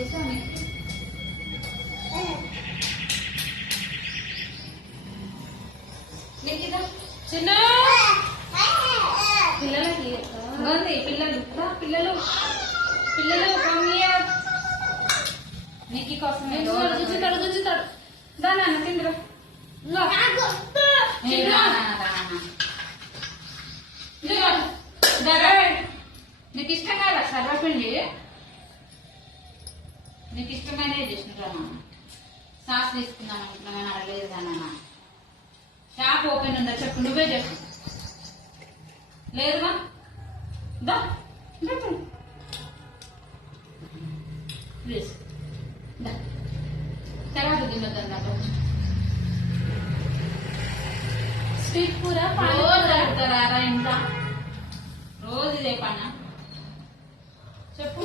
చేసాను. చిన్న పిల్లలకి పిల్లలు పిల్లలు పిల్లలు నీకు కోసం గుంజుతాడు దాని అన్న తిందిరా నీకు ఇష్టం కదా సర్వపిండి, నీకు ఇష్టమైన చేసినరా సాస్ తీసుకున్నాను అనుకున్నాను అడగలేదు దాన్న. షాప్ ఓపెన్ ఉందా చెప్పు, నువ్వే చెప్పు. లేదుమా ప్లీజ్ తర్వాత తినొద్దు. స్వీట్ కూర రోజు అడుగుతారా ఇంకా? రోజు ఇదే పనా చెప్పు.